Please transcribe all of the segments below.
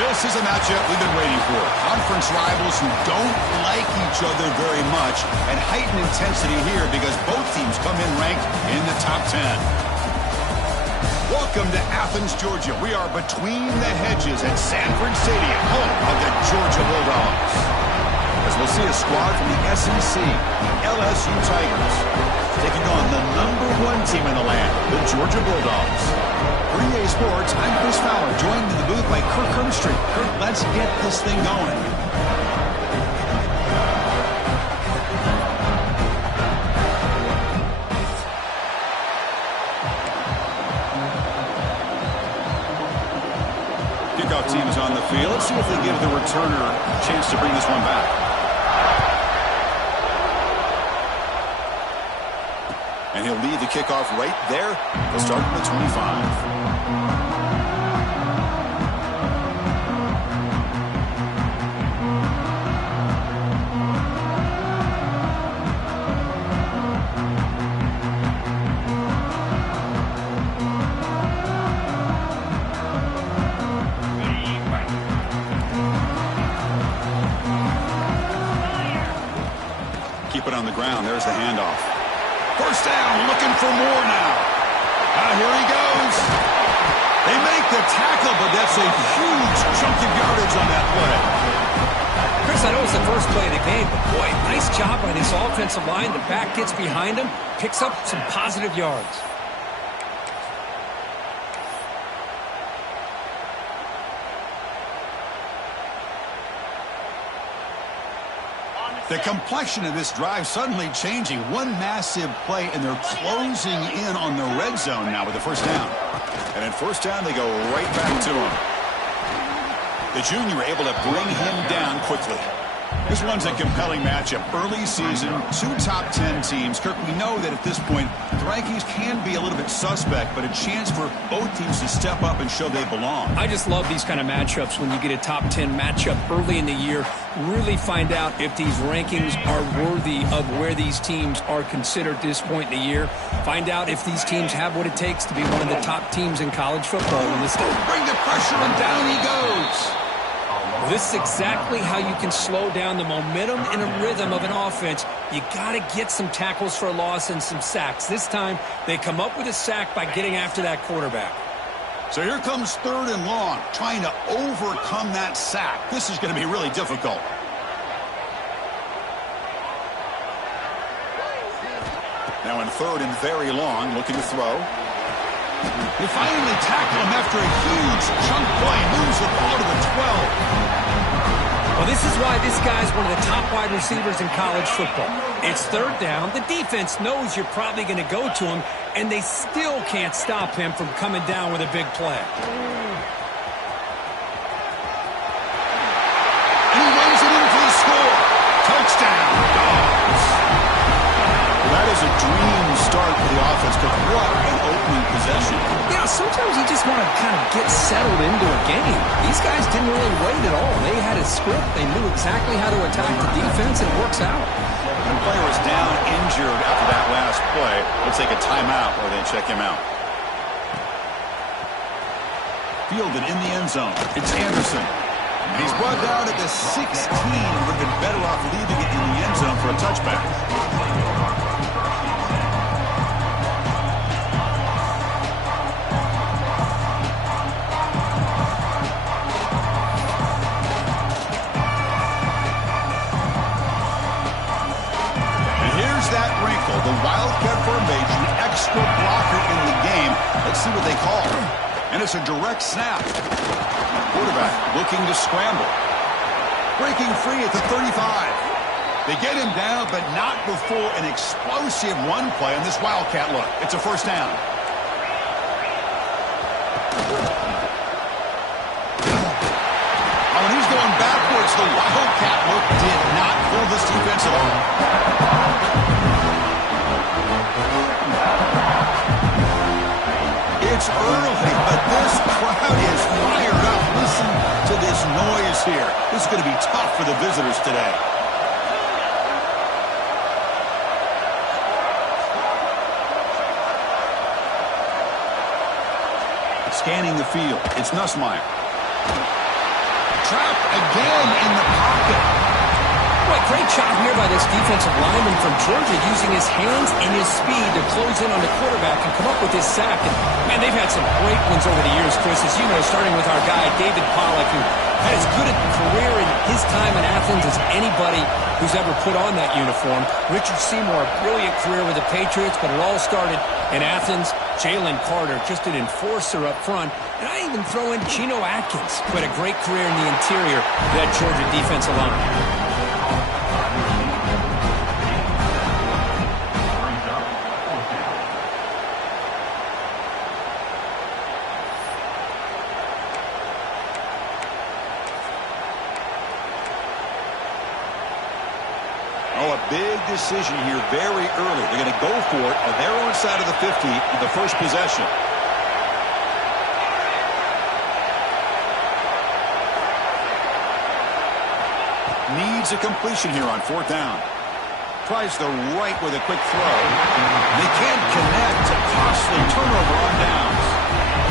This is a matchup we've been waiting for. Conference rivals who don't like each other very much, and heightened intensity here because both teams come in ranked in the top 10. Welcome to Athens, Georgia. We are between the hedges at Sanford Stadium, home of the Georgia Bulldogs. As we'll see a squad from the SEC, the LSU Tigers, taking on the #1 team in the land, the Georgia Bulldogs. For EA Sports, I'm Chris Fowler, joined in the booth by Kirk Herbstreit. Kirk, let's get this thing going. Kickoff team is on the field. Let's see if they give the returner a chance to bring this one back. And he'll lead the kickoff right there. He'll start at the 25. Keep it on the ground. There's the handoff. First down, looking for more now. Here he goes. They make the tackle, but that's a huge chunk of yardage on that play. Chris, I know it's the first play of the game, but boy, nice job by this offensive line. The back gets behind him, picks up some positive yards. The complexion of this drive suddenly changing. One massive play, and they're closing in on the red zone now with the first down. And at first down, they go right back to him. The junior able to bring him down quickly. This one's a compelling matchup. Early season, 2 top 10 teams. Kirk, we know that at this point, the rankings can be a little bit suspect, but a chance for both teams to step up and show they belong. I just love these kind of matchups when you get a top 10 matchup early in the year. Really find out if these rankings are worthy of where these teams are considered at this point in the year. Find out if these teams have what it takes to be one of the top teams in college football in this league. Bring the pressure, and down he goes. This is exactly how you can slow down the momentum and a rhythm of an offense. You got to get some tackles for a loss and some sacks. This time, they come up with a sack by getting after that quarterback. So here comes 3rd and long, trying to overcome that sack. This is going to be really difficult. Now in 3rd and very long, looking to throw. They finally tackle him after a huge chunk play. Moves the ball to the 12. Well, this is why this guy's one of the top wide receivers in college football. It's 3rd down. The defense knows you're probably going to go to him, and they still can't stop him from coming down with a big play. And he runs it in for the score. Touchdown, Dogs. That is a dream start for the offense, but what an opening possession. Yeah, sometimes you just want to kind of get settled into a game. These guys didn't really wait at all. They had a script. They knew exactly how to attack the defense, and it works out. The player is down injured after that last play. Let's take a timeout or they check him out. Fielded in the end zone. It's Anderson. And he's brought down at the 16. Would have been better off leaving it in the end zone for a touchback. The Wildcat formation, extra blocker in the game. Let's see what they call. And it's a direct snap. Quarterback looking to scramble. Breaking free at the 35. They get him down, but not before an explosive run play on this Wildcat look. It's a first down. When he's going backwards, the Wildcat look did not fool this defense at all. It's early, but this crowd is fired up. Listen to this noise here. This is going to be tough for the visitors today. Scanning the field. It's Nussmeier. trapped again in the pocket. Boy, great job here by this defensive lineman from Georgia using his hands and his speed to close in on the quarterback and come up with his sack. And, man, they've had some great ones over the years, Chris, as you know, starting with our guy, David Pollack, who had as good a career in his time in Athens as anybody who's ever put on that uniform. Richard Seymour, a brilliant career with the Patriots, but it all started in Athens. Jalen Carter, just an enforcer up front. And I even throw in Geno Atkins, who had a great career in the interior of that Georgia defensive line. Oh, a big decision here very early. They're going to go for it on their own side of the 50 in the first possession. Needs a completion here on fourth down. Tries the right with a quick throw. They can't connect. A costly turnover on downs.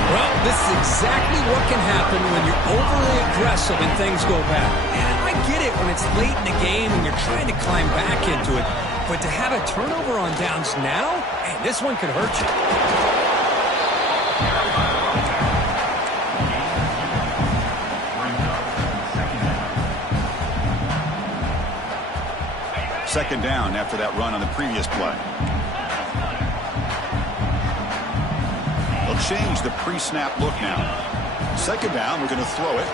Well, this is exactly what can happen when you're overly aggressive and things go bad. And I get it when it's late in the game and you're trying to climb back into it. But to have a turnover on downs now, man, this one could hurt you. Second down after that run on the previous play. They'll change the pre-snap look now. Second down, we're going to throw it.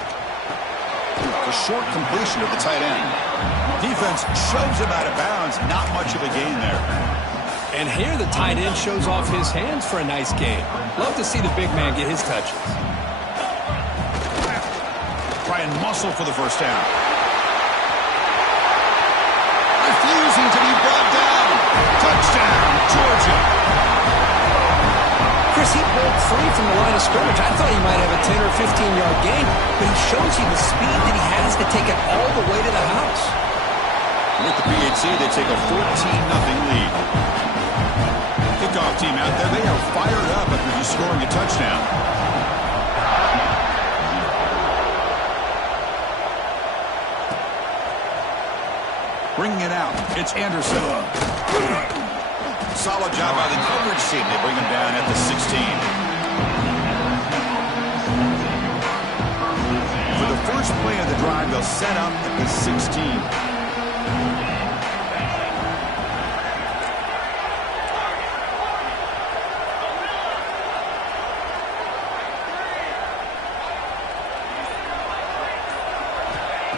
A short completion of the tight end. Defense shoves him out of bounds. Not much of a gain there. And here the tight end shows off his hands for a nice gain. Love to see the big man get his touches. Try and muscle for the first down. Refusing to be brought down. Touchdown, Georgia. Chris, he broke free from the line of scrimmage. I thought he might have a 10 or 15-yard gain, but he shows you the speed that he has to take it all the way to the house. With the PHC, they take a 14-0 lead. Kickoff team out there. They are fired up after just scoring a touchdown. Bringing it out. It's Anderson. Solid job by the coverage team. They bring him down at the 16. For the first play of the drive, they'll set up at the 16.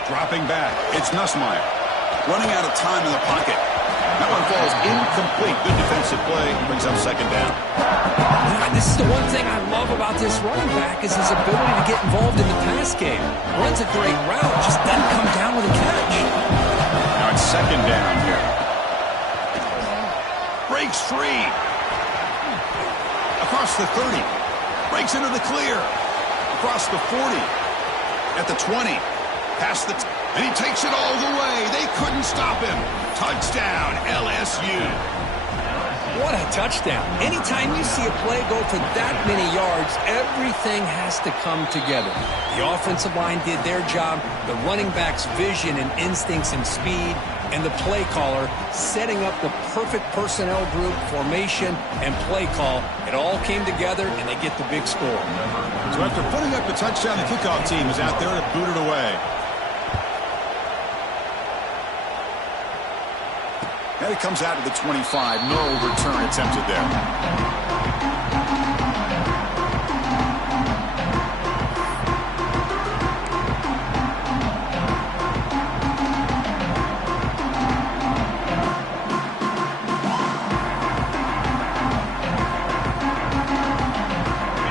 Dropping back. It's Nussmeier. Running out of time in the pocket. That one falls incomplete. Good defensive play. Brings up second down. Yeah, this is the one thing I love about this running back is his ability to get involved in the pass game. Runs a great route, just doesn't come down with a catch. Now it's second down here. Breaks free. Across the 30. Breaks into the clear. Across the 40. At the 20. Past the... And he takes it all the way. They couldn't stop him. Touchdown, LSU. What a touchdown. Anytime you see a play go for that many yards, everything has to come together. The offensive line did their job, the running back's vision and instincts and speed, and the play caller setting up the perfect personnel group, formation, and play call. It all came together, and they get the big score. So after putting up the touchdown, the kickoff team is out there to boot it away. And it comes out to the 25. No return attempted there.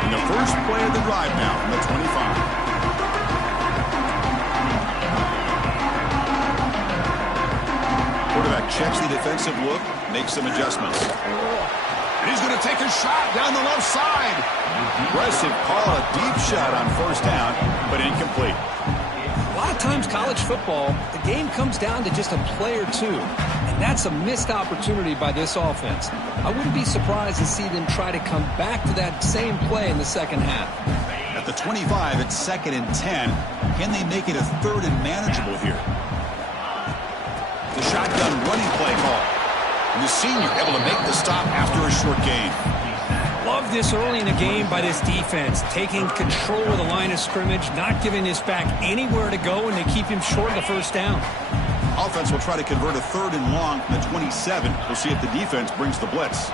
And the first play of the drive now from the 25. Quarterback checks the defensive look, makes some adjustments. And he's going to take a shot down the left side. Aggressive call, a deep shot on first down, but incomplete. A lot of times college football, the game comes down to just a play or two. And that's a missed opportunity by this offense. I wouldn't be surprised to see them try to come back to that same play in the second half. At the 25, it's 2nd and 10. Can they make it a 3rd and manageable here? The shotgun running play call. And the senior able to make the stop after a short gain. Love this early in the game by this defense, taking control of the line of scrimmage, not giving this back anywhere to go, and they keep him short of the first down. Offense will try to convert a 3rd and long from the 27. We'll see if the defense brings the blitz.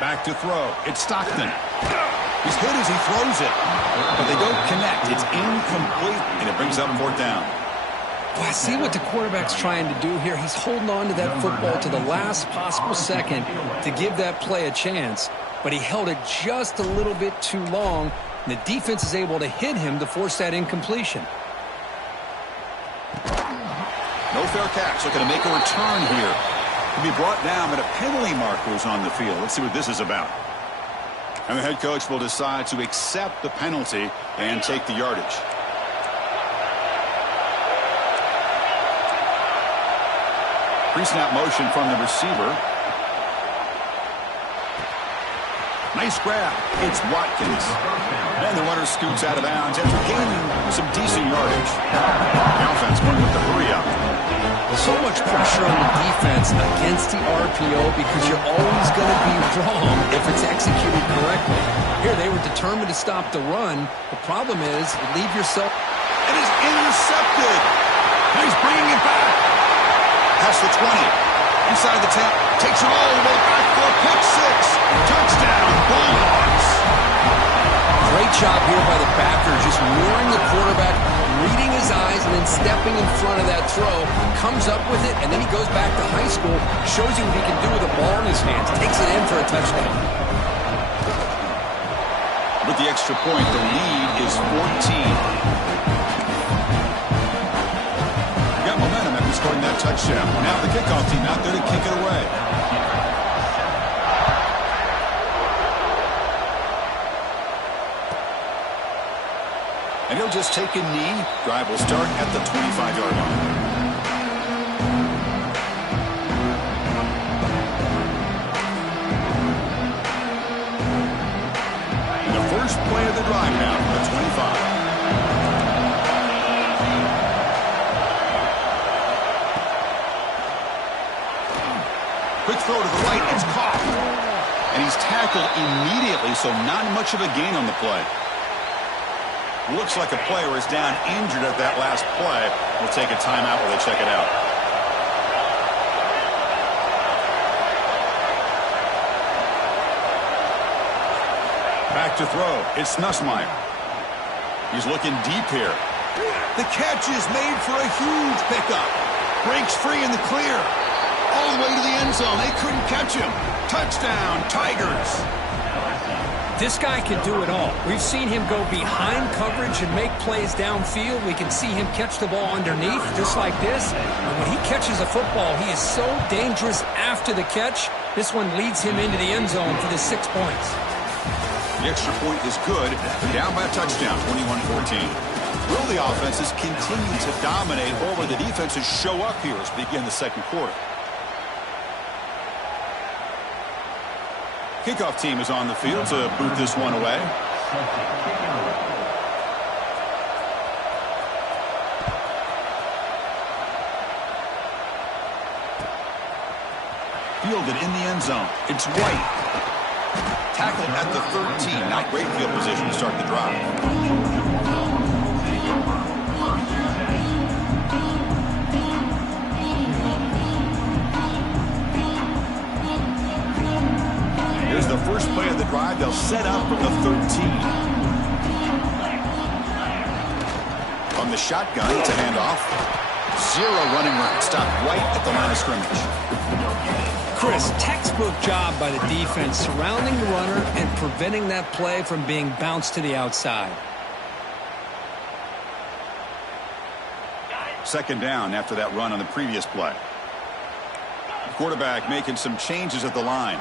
Back to throw. It's Stockton. He's hit as he throws it, but they don't connect. It's incomplete, and it brings up 4th down. Well, I see what the quarterback's trying to do here. He's holding on to that football to the last possible second to give that play a chance, but he held it just a little bit too long, and the defense is able to hit him to force that incompletion. No fair catch. Looking to make a return here. He'll be brought down, but a penalty marker is on the field. Let's see what this is about. And the head coach will decide to accept the penalty and take the yardage. Pre-snap motion from the receiver. Nice grab. It's Watkins. And the runner scoots out of bounds after gaining some decent yardage. The offense going with the hurry up. So much pressure on the defense against the RPO because you're always going to be wrong if it's executed correctly. Here they were determined to stop the run. The problem is you leave yourself. It is intercepted. And he's bringing it back. Past the 20. Inside the 10. Takes it all the way back for a pick 6. Touchdown, Bulldogs. Great job here by the backer, just luring the quarterback, reading his eyes, and then stepping in front of that throw. Comes up with it, and then he goes back to high school, shows you what he can do with a ball in his hands, takes it in for a touchdown. With the extra point, the lead is 14. Got momentum after scoring that touchdown. Now the kickoff team out there to kick it away. And he'll just take a knee. Drive will start at the 25-yard line. And the first play of the drive now from the 25. Quick throw to the right. It's caught. And he's tackled immediately, so not much of a gain on the play. Looks like a player is down injured at that last play. We'll take a timeout while they check it out. Back to throw. It's Nussmeier. He's looking deep here. The catch is made for a huge pickup. Breaks free in the clear. All the way to the end zone. They couldn't catch him. Touchdown, Tigers. This guy can do it all. We've seen him go behind coverage and make plays downfield. We can see him catch the ball underneath, just like this. And when he catches a football, he is so dangerous after the catch. This one leads him into the end zone for the 6 points. The extra point is good. Down by a touchdown, 21-14. Will the offenses continue to dominate, or will the defenses show up here as we begin the second quarter? Kickoff team is on the field to boot this one away. Fielded in the end zone. It's White. Tackled at the 13. Not great field position to start the drive. Here's the first play of the drive. They'll set up from the 13. From the shotgun to hand off. Zero running room. Stopped right at the line of scrimmage. Chris, textbook job by the defense surrounding the runner and preventing that play from being bounced to the outside. Second down after that run on the previous play. Quarterback making some changes at the line.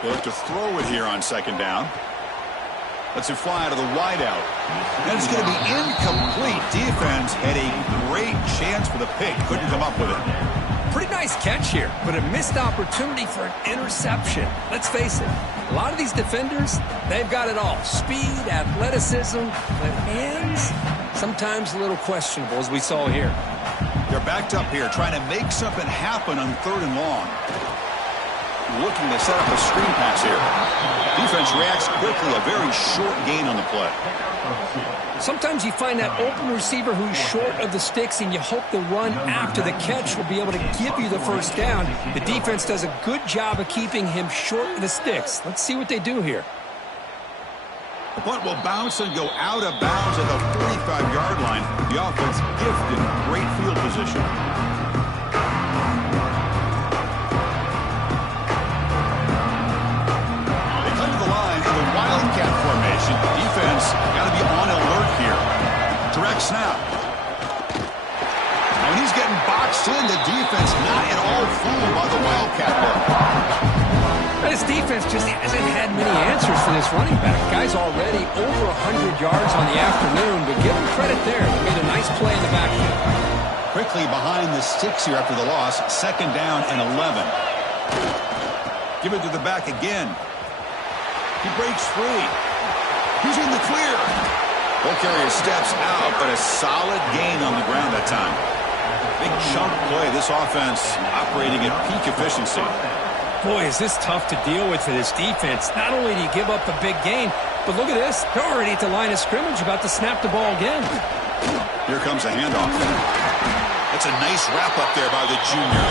He'll have to throw it here on second down. Lets it fly out of the wideout. And it's going to be incomplete. Defense had a great chance for the pick. Couldn't come up with it. Pretty nice catch here, but a missed opportunity for an interception. Let's face it, a lot of these defenders, they've got it all. Speed, athleticism, but hands, sometimes a little questionable, as we saw here. They're backed up here, trying to make something happen on 3rd and long. Looking to set up a screen pass here. Defense reacts quickly, a very short gain on the play. Sometimes you find that open receiver who's short of the sticks, and you hope the run after the catch will be able to give you the first down. The defense does a good job of keeping him short of the sticks. Let's see what they do here. The punt will bounce and go out of bounds at the 45-yard line. The offense gifted great field position. They come to the line in the wildcat formation. Defense got to be on alert here. Direct snap. Now when he's getting boxed in, the defense not at all fooled by the wildcat look. This defense just hasn't had many answers for this running back. Guy's already over 100 yards on the afternoon, but give him credit there. He made a nice play in the backfield. Quickly behind the sticks here after the loss. 2nd down and 11. Give it to the back again. He breaks free. He's in the clear. Ball carrier steps out, but a solid gain on the ground that time. Big chunk play. This offense operating at peak efficiency. Boy, is this tough to deal with for this defense. Not only do you give up a big gain, but look at this. They're already at the line of scrimmage, about to snap the ball again. Here comes a handoff. That's a nice wrap up there by the junior.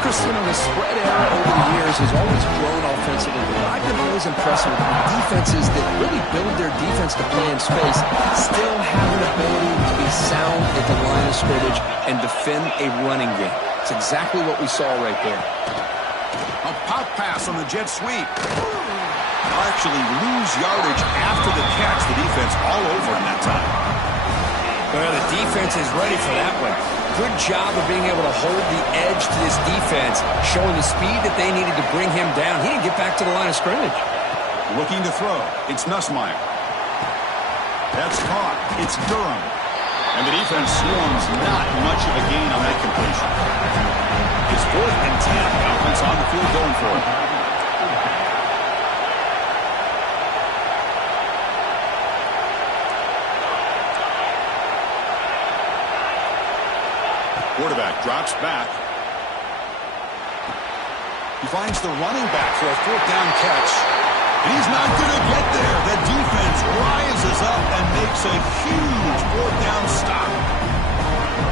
Chris, you know, the spread era over the years has always grown offensively. But I've been always impressed with defenses that really build their defense to play in space, still have an ability to be sound at the line of scrimmage and defend a running game. It's exactly what we saw right there. A pop pass on the jet sweep. They'll actually lose yardage after the catch. The defense all over in that time. Well, the defense is ready for that one. Good job of being able to hold the edge to this defense, showing the speed that they needed to bring him down. He didn't get back to the line of scrimmage. Looking to throw. It's Nussmeier. That's caught. It's Durham. And the defense swarms. Not much of a gain on that completion. It's 4th and 10. The offense on the field going for it. Quarterback drops back. He finds the running back for a 4th down catch. And he's not going to get there. The defense rises up and makes a huge 4th down stop.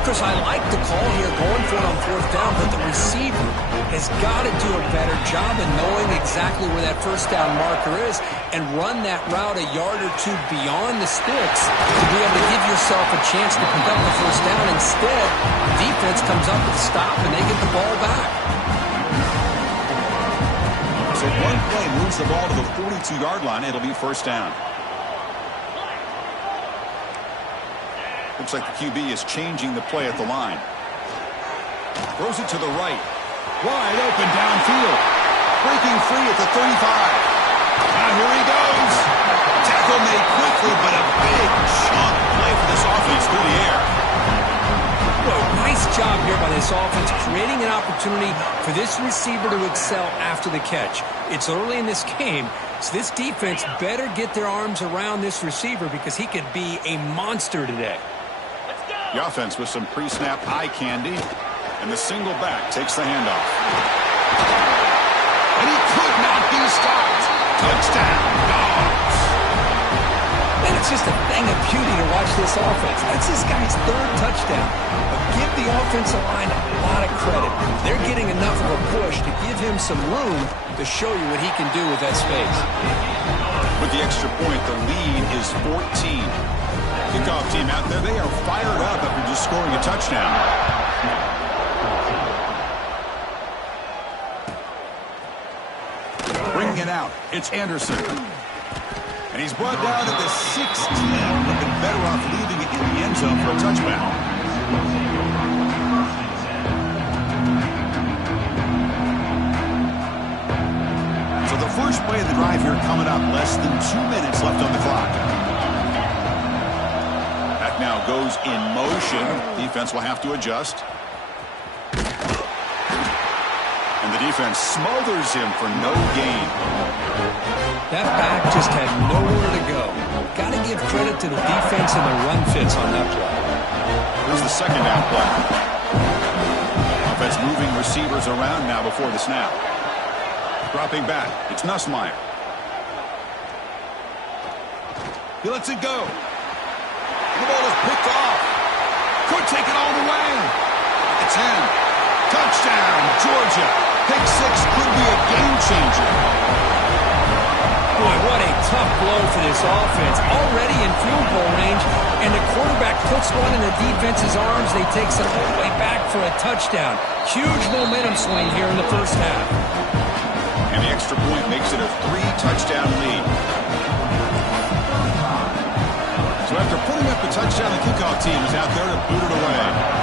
Chris, I like the call here going for it on 4th down, but the receiver has got to do a better job of knowing exactly where that 1st down marker is and run that route a yard or two beyond the sticks to be able to give yourself a chance to pick up the 1st down. Instead, defense comes up with a stop and they get the ball back. So one play moves the ball to the 42-yard line. It'll be 1st down. Looks like the QB is changing the play at the line. Throws it to the right. Wide open downfield. Breaking free at the 35. Now here he goes. Tackle made quickly, but a big chunk play for this offense through the air. Well, nice job here by this offense, creating an opportunity for this receiver to excel after the catch. It's early in this game, so this defense better get their arms around this receiver because he could be a monster today. The offense with some pre-snap eye candy, and the single back takes the handoff. And he could not be stopped. Touchdown, Dogs. And it's just a thing of beauty to watch this offense. That's this guy's 3rd touchdown. But give the offensive line a lot of credit. They're getting enough of a push to give him some room to show you what he can do with that space. With the extra point, the lead is 14. Kickoff team out there, they are fired up after just scoring a touchdown. Bringing it out, it's Anderson. And he's brought down at the 16. Looking better off leaving it in the end zone for a touchback. play of the drive here coming up. Less than 2 minutes left on the clock. That now goes in motion. Defense will have to adjust. And the defense smothers him for no gain. That back just had nowhere to go. Got to give credit to the defense and the run fits on that play. Here's the second down play. Offense moving receivers around now before the snap. Dropping back. It's Ncaa. He lets it go. The ball is picked off. Could take it all the way. It's in. Touchdown, Georgia. Pick six could be a game changer. Boy, what a tough blow for this offense. Already in field goal range, and the quarterback puts one in the defense's arms. They take some all the way back for a touchdown. Huge momentum swing here in the first half. And the extra point makes it a 3-touchdown lead. So after putting up the touchdown, the kickoff team is out there to boot it away.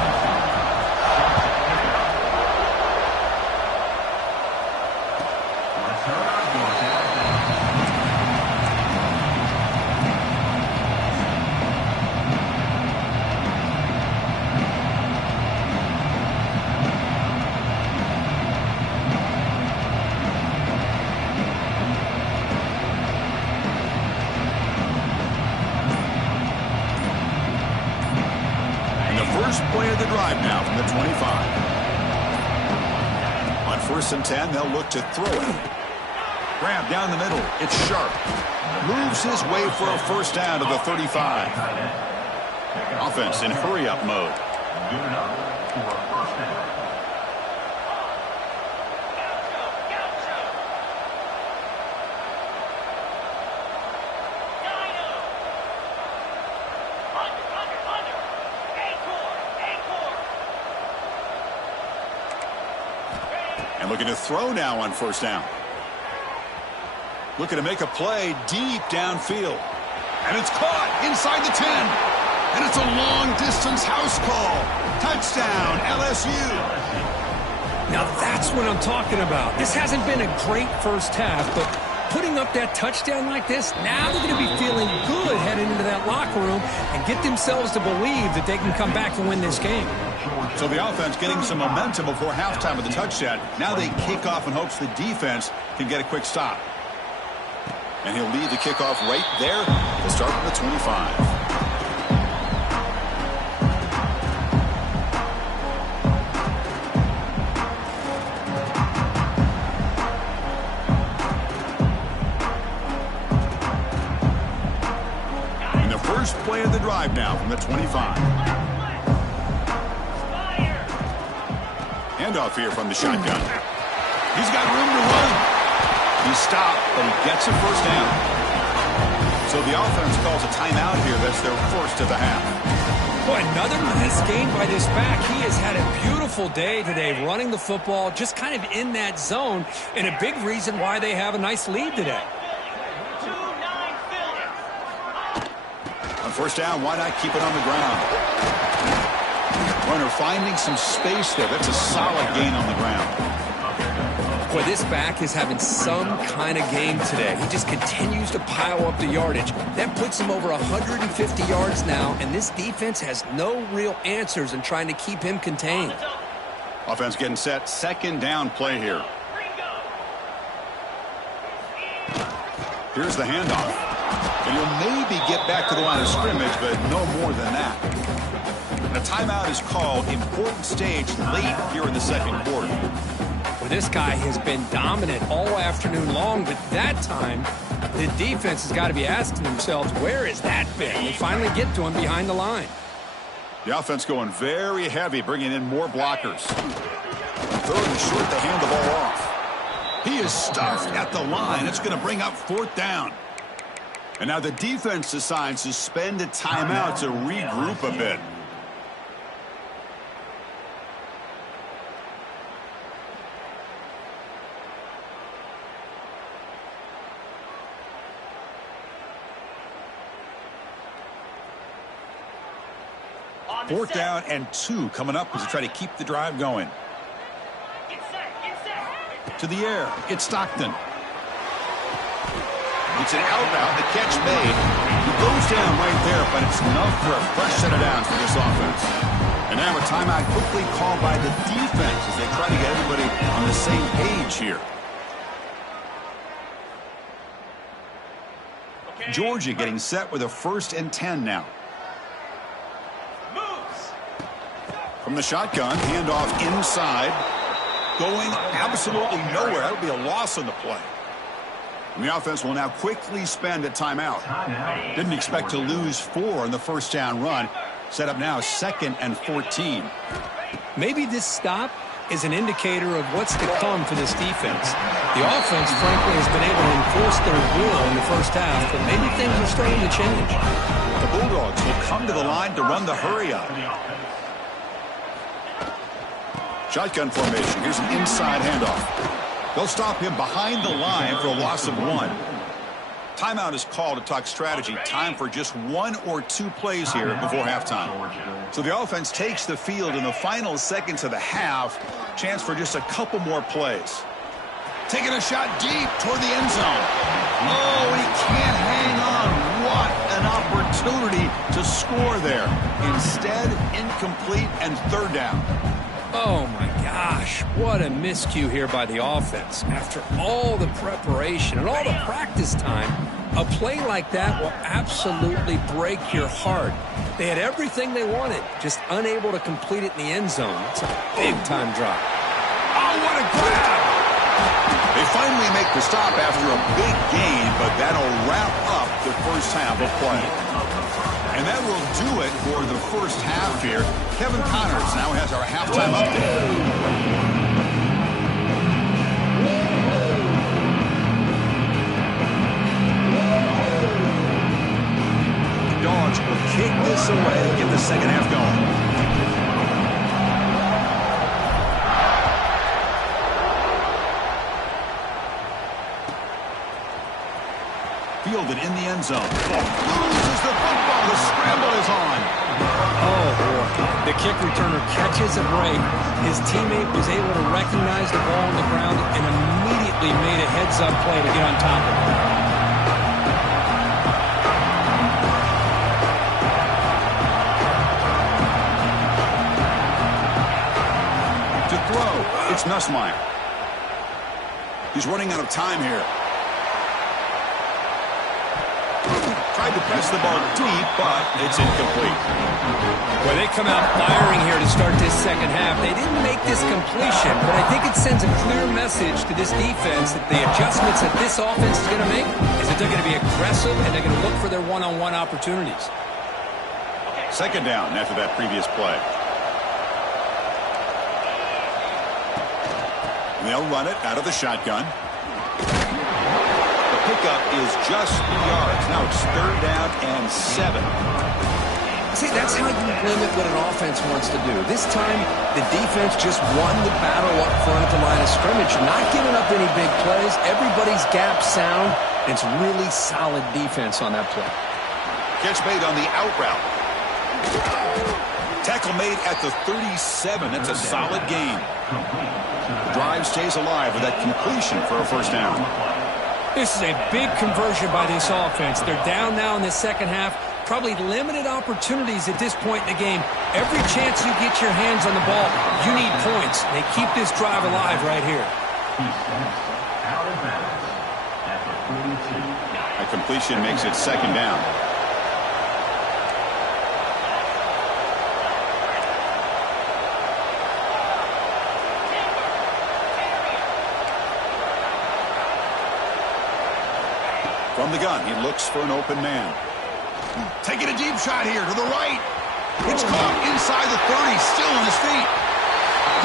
First play of the drive now from the 25. On 1st and 10, they'll look to throw it. Grab down the middle. It's Sharp. Moves his way for a first down to the 35. Offense in hurry-up mode. Looking to throw now on 1st down. Looking to make a play deep downfield. And it's caught inside the 10. And it's a long-distance house call. Touchdown, LSU. Now that's what I'm talking about. This hasn't been a great first half, but putting up that touchdown like this, now they're going to be feeling good heading into that locker room and get themselves to believe that they can come back and win this game. So the offense getting some momentum before halftime with the touchdown. Now they kick off in hopes the defense can get a quick stop. And he'll lead the kickoff right there to start from the 25. And the first play of the drive now from the 25. Handoff here from the shotgun. He's got room to run. He stopped, but he gets a first down. So the offense calls a timeout here. That's their first of the half. Boy, another nice game by this back. He has had a beautiful day today running the football, just kind of in that zone, and a big reason why they have a nice lead today. On 1st down, why not keep it on the ground? Runner finding some space there. That's a solid gain on the ground. Boy, this back is having some kind of game today. He just continues to pile up the yardage. That puts him over 150 yards now, and this defense has no real answers in trying to keep him contained. Offense getting set. 2nd down play here. Here's the handoff. And he'll maybe get back to the line of scrimmage, but no more than that. The timeout is called. Important stage late here in the 2nd quarter. Well, this guy has been dominant all afternoon long, but that time the defense has got to be asking themselves, where has that been? They finally get to him behind the line. The offense going very heavy, bringing in more blockers. 3rd and short to hand the ball off. He is stuffed at the line. It's going to bring up 4th down. And now the defense decides to spend a timeout to regroup a bit. Fourth down and 2 coming up as they try to keep the drive going. To the air, it's Stockton. It's an out route. The catch made. He goes down right there, but it's enough for a fresh set of downs for this offense. And now a timeout quickly called by the defense as they try to get everybody on the same page here. Georgia getting set with a 1st and 10 now. From the shotgun, handoff inside. Going absolutely nowhere. That would be a loss on the play. And the offense will now quickly spend a timeout. Didn't expect to lose 4 on the first down run. Set up now 2nd and 14. Maybe this stop is an indicator of what's to come for this defense. The offense, frankly, has been able to enforce their will in the first half, but maybe things are starting to change. The Bulldogs will come to the line to run the hurry up. Shotgun formation. Here's an inside handoff. They'll stop him behind the line for a loss of 1. Timeout is called to talk strategy. Time for just 1 or 2 plays here before halftime. So the offense takes the field in the final seconds of the half. Chance for just a couple more plays. Taking a shot deep toward the end zone. Oh, he can't hang on. What an opportunity to score there. Instead, incomplete and 3rd down. Oh, my gosh. What a miscue here by the offense. After all the preparation and all the practice time, a play like that will absolutely break your heart. They had everything they wanted, just unable to complete it in the end zone. It's a big-time drop. Oh, what a grab! They finally make the stop after a big gain, but that'll wrap up the first half of play. And that will do it for the first half here. Kevin Connors now has our halftime update. The Dogs will kick this away to get the second half going. Fielded in the end zone. Loses the football. The scramble is on. Oh, boy. The kick returner catches a break. His teammate was able to recognize the ball on the ground and immediately made a heads-up play to get on top of it. To throw, it's Nussmeier. He's running out of time here. Tried to press the ball deep, but it's incomplete. Well, they come out firing here to start this second half. They didn't make this completion, but I think it sends a clear message to this defense that the adjustments that this offense is going to make is that they're going to be aggressive and they're going to look for their one-on-one opportunities. 2nd down after that previous play. They'll run it out of the shotgun. Pickup is just 3 yards. Now it's 3rd down and 7. See, that's how you limit what an offense wants to do. This time, the defense just won the battle up front at the line of scrimmage. Not giving up any big plays. Everybody's gap sound. It's really solid defense on that play. Catch made on the out route. Tackle made at the 37. That's a solid gain. The drive stays alive with that completion for a first down. This is a big conversion by this offense. They're down now in the second half. Probably limited opportunities at this point in the game. Every chance you get your hands on the ball, you need points. They keep this drive alive right here. A completion makes it 2nd down. From the gun, he looks for an open man. Taking a deep shot here to the right. It's caught inside the 30, still on his feet.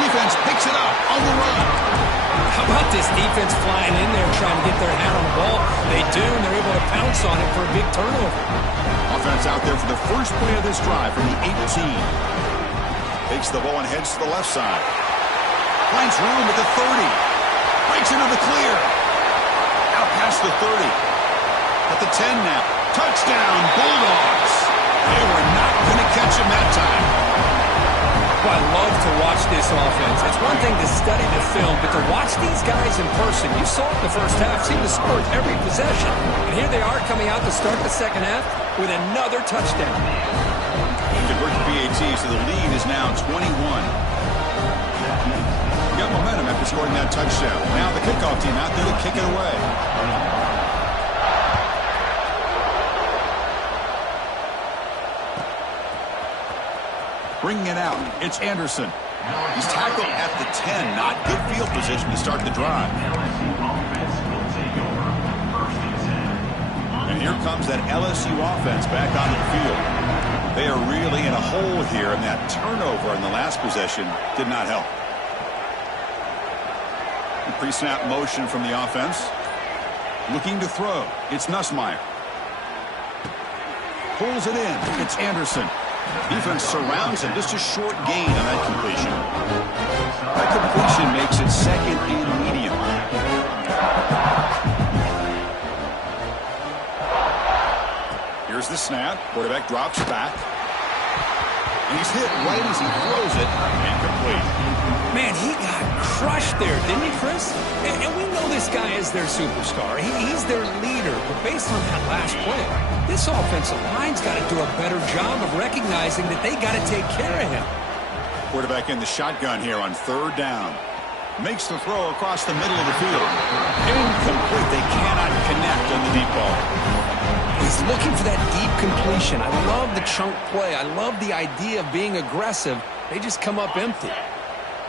Defense picks it up on the run. How about this defense flying in there trying to get their hand on the ball? They do, and they're able to pounce on it for a big turnover. Offense out there for the first play of this drive from the 18. Takes the ball and heads to the left side. Finds room at the 30. Breaks into the clear. Out past the 30. At the 10 now. Touchdown, Bulldogs. They were not going to catch him that time. Well, I love to watch this offense. It's one one thing to study the film, but to watch these guys in person, you saw it in the first half, seemed to score every possession. And here they are coming out to start the second half with another touchdown. Convert the PAT, so the lead is now 21. Got momentum after scoring that touchdown. Now the kickoff team out there to kick it away. Bringing it out, it's Anderson. He's tackled at the 10. Not good field position to start the drive. And here comes that LSU offense back onto the field. They are really in a hole here, and that turnover in the last possession did not help. Pre-snap motion from the offense. Looking to throw. It's Nussmeier. Pulls it in. It's Anderson. Defense surrounds him. Just a short gain on that completion. That completion makes it second and medium. Here's the snap. Quarterback drops back. And he's hit right as he throws it. Incomplete. Man, he got crushed there, didn't he, Chris? And we know this guy is their superstar. He's their leader. But based on that last play, this offensive line's got to do a better job of recognizing that they got to take care of him. Quarterback in the shotgun here on third down. Makes the throw across the middle of the field. Incomplete. They cannot connect on the deep ball. He's looking for that deep completion. I love the chunk play. I love the idea of being aggressive. They just come up empty.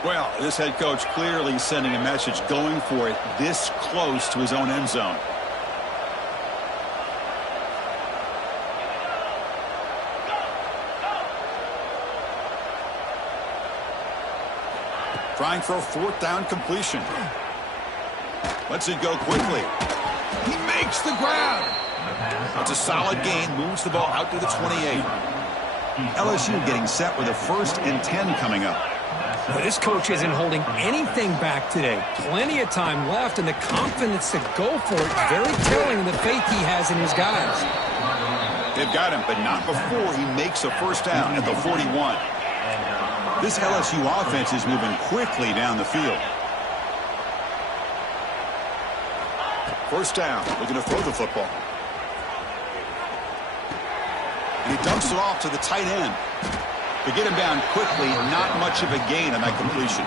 Well, this head coach clearly sending a message, going for it this close to his own end zone. Trying for a fourth down completion. Lets it go quickly. He makes the grab. It's a solid gain. Moves the ball out to the 28. LSU getting set with a 1st and 10 coming up. Well, this coach isn't holding anything back today. Plenty of time left, and the confidence to go for it is very telling of the faith he has in his guys. They've got him, but not before he makes a first down at the 41. This LSU offense is moving quickly down the field. First down, looking to throw the football. And he dumps it off to the tight end. To get him down quickly, not much of a gain on that completion.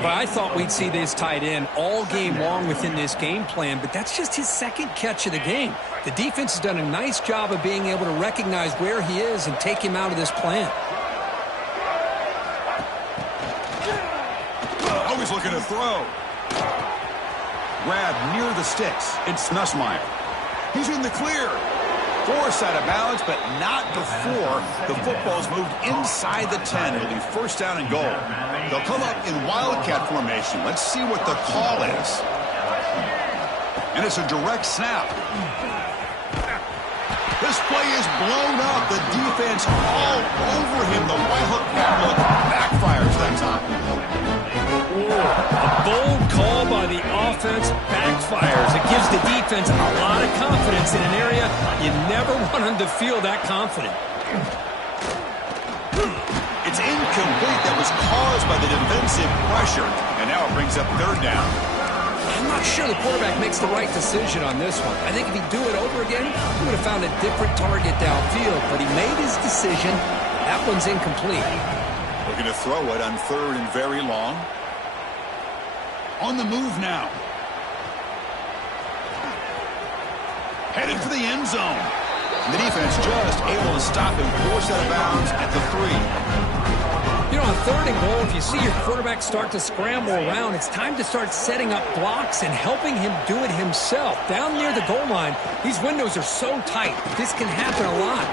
But I thought we'd see this tight end all game long within this game plan, but that's just his second catch of the game. The defense has done a nice job of being able to recognize where he is and take him out of this plan. Always looking to throw. Grab near the sticks. It's Nussmeier. He's in the clear. Forced out of bounds, but not before the football's moved inside the 10. It'll be first down and goal. They'll come up in wildcat formation. Let's see what the call is. And it's a direct snap. This play is blown up. The defense all over him. The wildcat look backfires that time. A bold call by the offense backfires. It gives the defense a lot of confidence in an area you never want them to feel that confident. It's incomplete. That was caused by the defensive pressure. And now it brings up third down. I'm not sure the quarterback makes the right decision on this one. I think if he'd do it over again, he would have found a different target downfield. But he made his decision. That one's incomplete. Looking to throw it on third and very long. On the move now. Headed for the end zone. And the defense just able to stop him, forced out of bounds at the 3. You know, on third and goal, if you see your quarterback start to scramble around, it's time to start setting up blocks and helping him do it himself. Down near the goal line, these windows are so tight. This can happen a lot.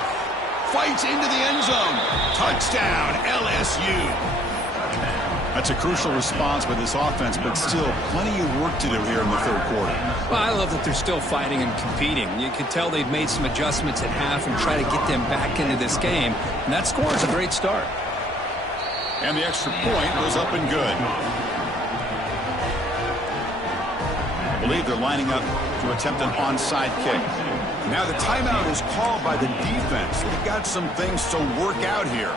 Fights into the end zone. Touchdown, LSU. That's a crucial response by this offense, but still plenty of work to do here in the third quarter. Well, I love that they're still fighting and competing. You can tell they've made some adjustments at half and try to get them back into this game. And that score is a great start. And the extra point was up and good. I believe they're lining up to attempt an onside kick. Now the timeout is called by the defense. They've got some things to work out here.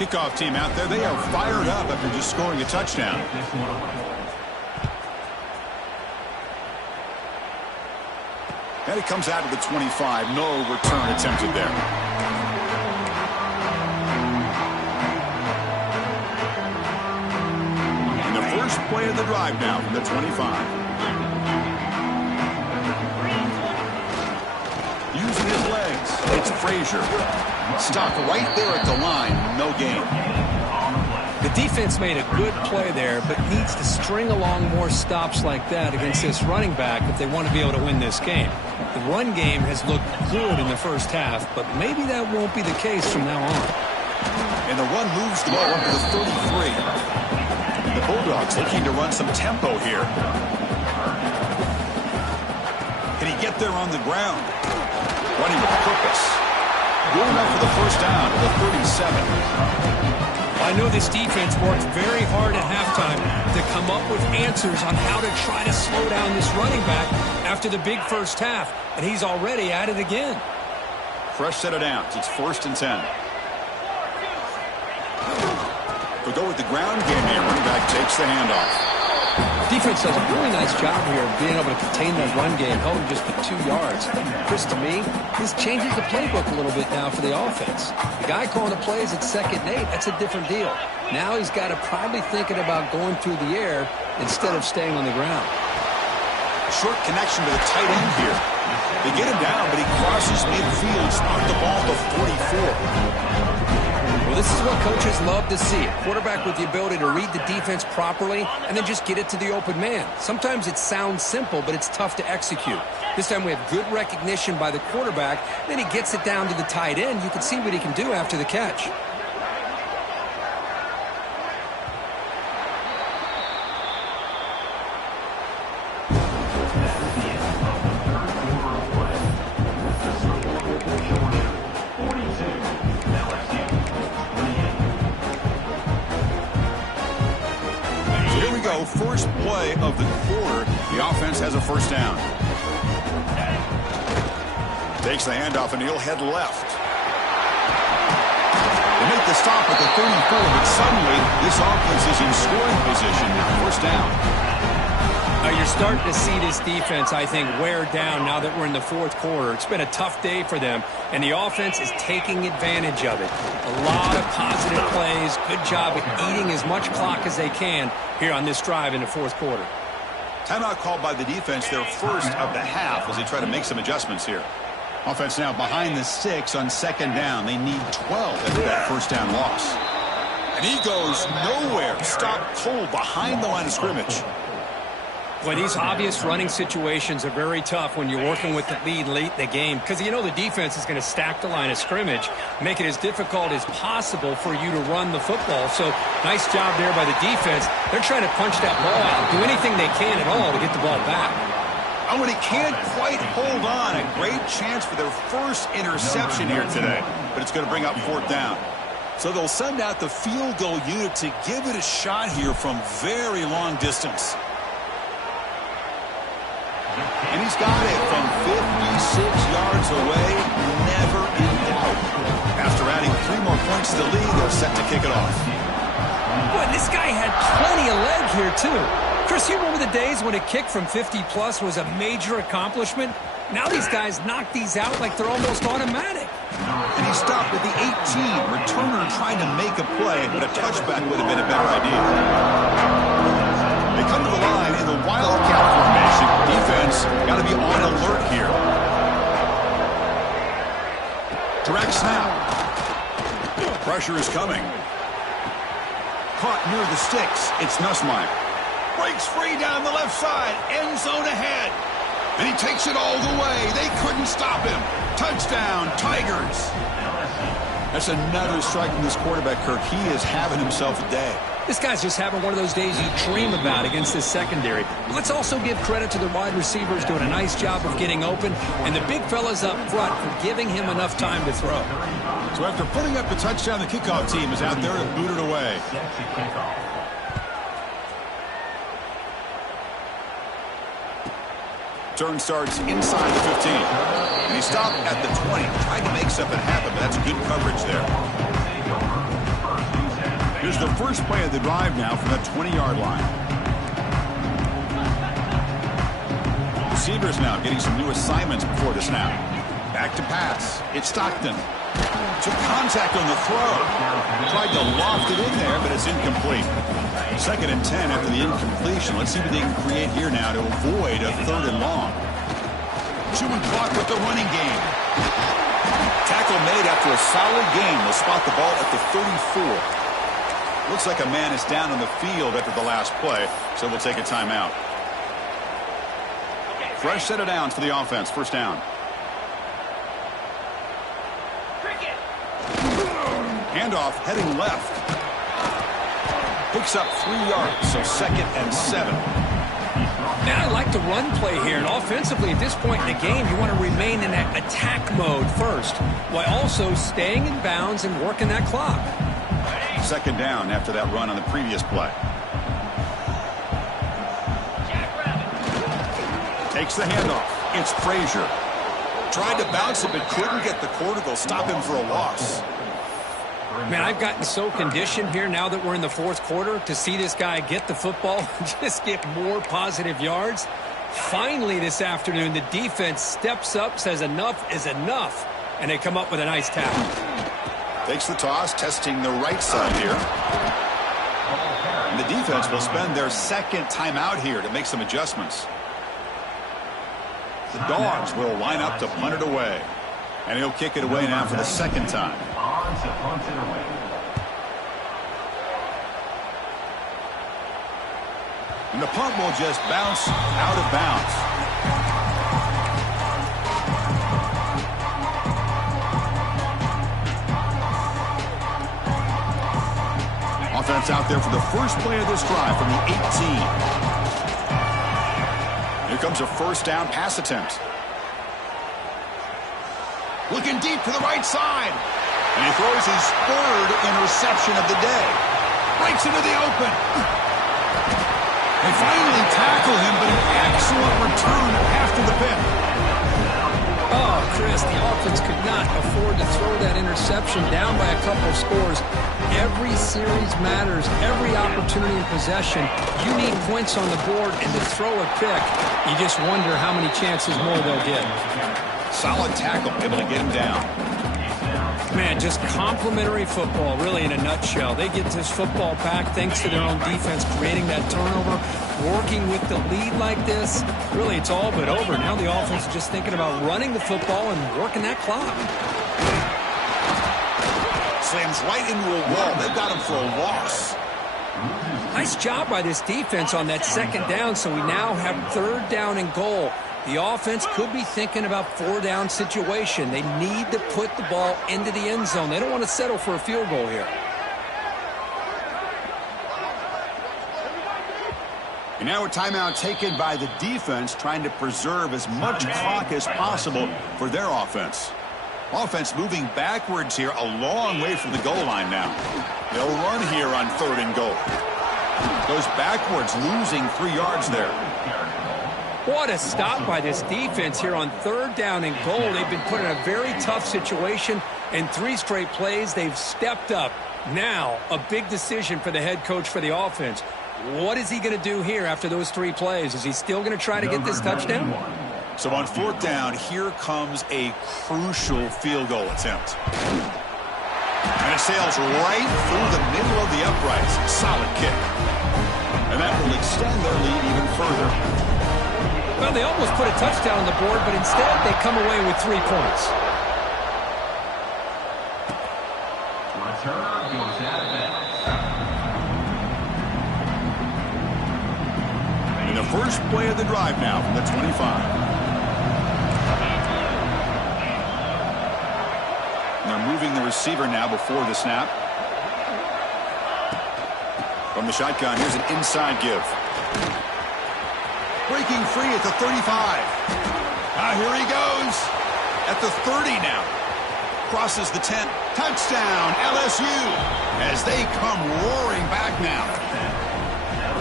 Kickoff team out there, they are fired up after just scoring a touchdown. And it comes out to the 25. No return attempted there. And the first play of the drive now from the 25. Using his legs. It's Frazier. Stopped right there at the line. No gain. The defense made a good play there, but needs to string along more stops like that against this running back if they want to be able to win this game. The run game has looked good in the first half, but maybe that won't be the case from now on. And the run moves the ball up to the 33. And the Bulldogs looking to run some tempo here. Can he get there on the ground? Running with purpose. Good enough for the first down to the 37. I know this defense worked very hard at halftime to come up with answers on how to try to slow down this running back after the big first half, and he's already at it again. Fresh set of downs. It's 1st and 10. They'll go with the ground game here. Running back takes the handoff. Defense does a really nice job here of being able to contain that run game, held just for 2 yards. Chris, to me, this changes the playbook a little bit now for the offense. The guy calling the plays at 2nd and 8, that's a different deal. Now he's got to probably thinking about going through the air instead of staying on the ground. Short connection to the tight end here. They get him down, but he crosses midfield, spot the ball to 44. Well, this is what coaches love to see. A quarterback with the ability to read the defense properly and then just get it to the open man. Sometimes it sounds simple, but it's tough to execute. This time we have good recognition by the quarterback. Then he gets it down to the tight end. You can see what he can do after the catch. First play of the quarter, the offense has a first down. Takes the handoff and he'll head left. They make the stop at the 34, but suddenly this offense is in scoring position now. First down. You're starting to see this defense, I think, wear down now that we're in the 4th quarter. It's been a tough day for them, and the offense is taking advantage of it. A lot of positive plays. Good job at eating as much clock as they can here on this drive in the 4th quarter. Timeout called by the defense, their first of the half, as they try to make some adjustments here. Offense now behind the 6 on 2nd down. They need 12 after that first down loss. And he goes nowhere. Stopped cold behind the line of scrimmage. Well, these obvious running situations are very tough when you're working with the lead late in the game because you know the defense is going to stack the line of scrimmage, make it as difficult as possible for you to run the football. So nice job there by the defense. They're trying to punch that ball out, do anything they can at all to get the ball back. Oh, and he can't quite hold on. A great chance for their first interception here today, but it's going to bring up 4th down. So they'll send out the field goal unit to give it a shot here from very long distance. And he's got it from 56 yards away, never in doubt. After adding 3 more points to the lead, they're set to kick it off. Boy, this guy had plenty of leg here, too. Chris, you remember the days when a kick from 50-plus was a major accomplishment? Now these guys knock these out like they're almost automatic. And he stopped at the 18. Returner trying to make a play, but a touchback would have been a better idea. They come to the line in the wildcat formation. Defense got to be on alert here. Direct snap. Pressure is coming. Caught near the sticks. It's Nussmeier. Breaks free down the left side. End zone ahead. And he takes it all the way. They couldn't stop him. Touchdown, Tigers. That's another strike from this quarterback, Kirk. He is having himself a day. This guy's just having one of those days you dream about against this secondary. But let's also give credit to the wide receivers doing a nice job of getting open, and the big fellas up front for giving him enough time to throw. So after putting up the touchdown, the kickoff team is out there to boot it away. Turn starts inside the 15. And he stopped at the 20. Tried to make something happen, but that's good coverage there. the first play of the drive now from the 20-yard line. Receivers now getting some new assignments before the snap. Back to pass. It's Stockton. Took contact on the throw. Tried to loft it in there, but it's incomplete. 2nd and 10 after the incompletion. Let's see what they can create here now to avoid a 3rd and long. Chewing clock with the running game. Tackle made after a solid gain. They'll spot the ball at the 34. Looks like a man is down on the field after the last play, so we'll take a timeout. Fresh set of downs for the offense. First down. Handoff heading left. Picks up 3 yards, so 2nd and 7. Now I like the run play here, and offensively at this point in the game, you want to remain in that attack mode first, while also staying in bounds and working that clock. 2nd down after that run on the previous play. Takes the handoff. It's Frazier. Tried to bounce it, but couldn't get the quarter. They'll stop him for a loss. Man, I've gotten so conditioned here now that we're in the 4th quarter to see this guy get the football and just get more positive yards. Finally this afternoon, the defense steps up, says enough is enough, and they come up with a nice tackle. Takes the toss, testing the right side here. And the defense will spend their 2nd timeout here to make some adjustments. The Dogs will line up to punt it away. And he'll kick it away now for the 2nd time. And the punt will just bounce out of bounds. Offense out there for the first play of this drive from the 18. Here comes a 1st down pass attempt. Looking deep to the right side. And he throws his 3rd interception of the day. Breaks into the open. They finally tackle him, but an excellent return after the pick. Oh, Chris, the offense could not afford to throw that interception down by a couple of scores. Every series matters. Every opportunity in possession. You need points on the board, and to throw a pick, you just wonder how many chances more they'll get. Solid tackle, able to get him down. Man, just complimentary football, really, in a nutshell. They get this football back thanks to their own defense, creating that turnover, working with the lead like this. Really, it's all but over. Now the offense is just thinking about running the football and working that clock. Slams right into a wall. They've got him for a loss. Nice job by this defense on that 2nd down, so we now have 3rd down and goal. The offense could be thinking about 4-down situation. They need to put the ball into the end zone. They don't want to settle for a field goal here. And now a timeout taken by the defense, trying to preserve as much clock as possible for their offense. Offense moving backwards here, a long way from the goal line now. They'll run here on 3rd and goal. Goes backwards, losing 3 yards there. What a stop by this defense here on 3rd down and goal. They've been put in a very tough situation. In 3 straight plays, they've stepped up. Now, a big decision for the head coach for the offense. What is he going to do here after those 3 plays? Is he still going to try to get this touchdown? So on 4th down, here comes a crucial field goal attempt. And it sails right through the middle of the uprights. Solid kick. And that will extend their lead even further. Well, they almost put a touchdown on the board, but instead they come away with 3 points. Return goes out of bounds. In the first play of the drive now from the 25. And they're moving the receiver now before the snap. From the shotgun, here's an inside give. Breaking free at the 35. Here he goes. At the 30 now. Crosses the 10. Touchdown, LSU. As they come roaring back now.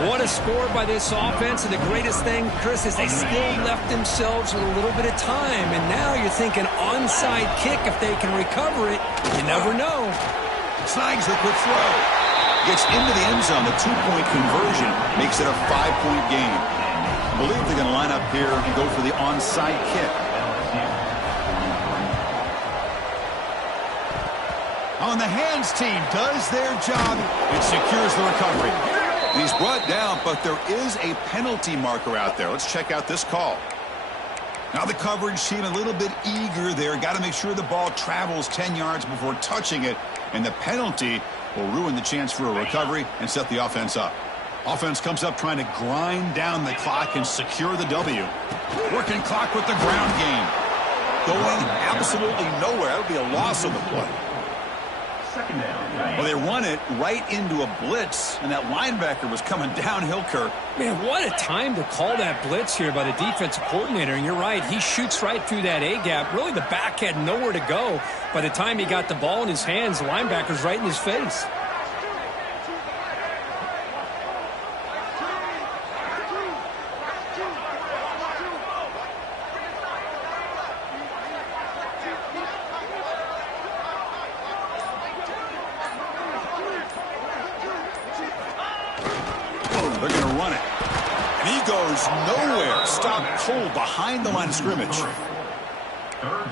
What a score by this offense. And the greatest thing, Chris, is they still left themselves with a little bit of time. And now you're thinking onside kick if they can recover it. You never know. Snags the quick throw. Gets into the end zone. The two-point conversion makes it a 5-point game. I believe they're going to line up here and go for the onside kick. On the hands team does their job and secures the recovery. And he's brought down, but there is a penalty marker out there. Let's check out this call. Now the coverage team a little bit eager there. Got to make sure the ball travels 10 yards before touching it. And the penalty will ruin the chance for a recovery and set the offense up. Offense comes up trying to grind down the clock and secure the W. Working clock with the ground game. Going absolutely nowhere. That would be a loss of the play. Well, they run it right into a blitz, and that linebacker was coming downhill, Kirk. Man, what a time to call that blitz here by the defensive coordinator. And you're right, he shoots right through that A-gap. Really, the back had nowhere to go. By the time he got the ball in his hands, the linebacker's right in his face. They're going to run it. And he goes nowhere. Stopped cold behind the line of scrimmage.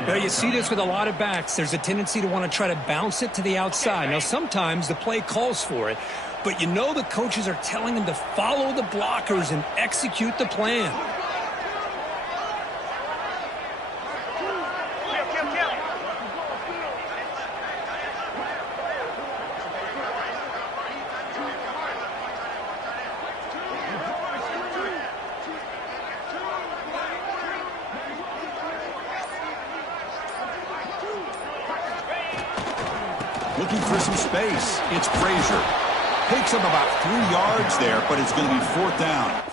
Well, you see this with a lot of backs. There's a tendency to want to try to bounce it to the outside. Now, sometimes the play calls for it, but you know the coaches are telling them to follow the blockers and execute the plan. Looking for some space. It's Frazier. Picks up about 3 yards there, but it's going to be 4th down.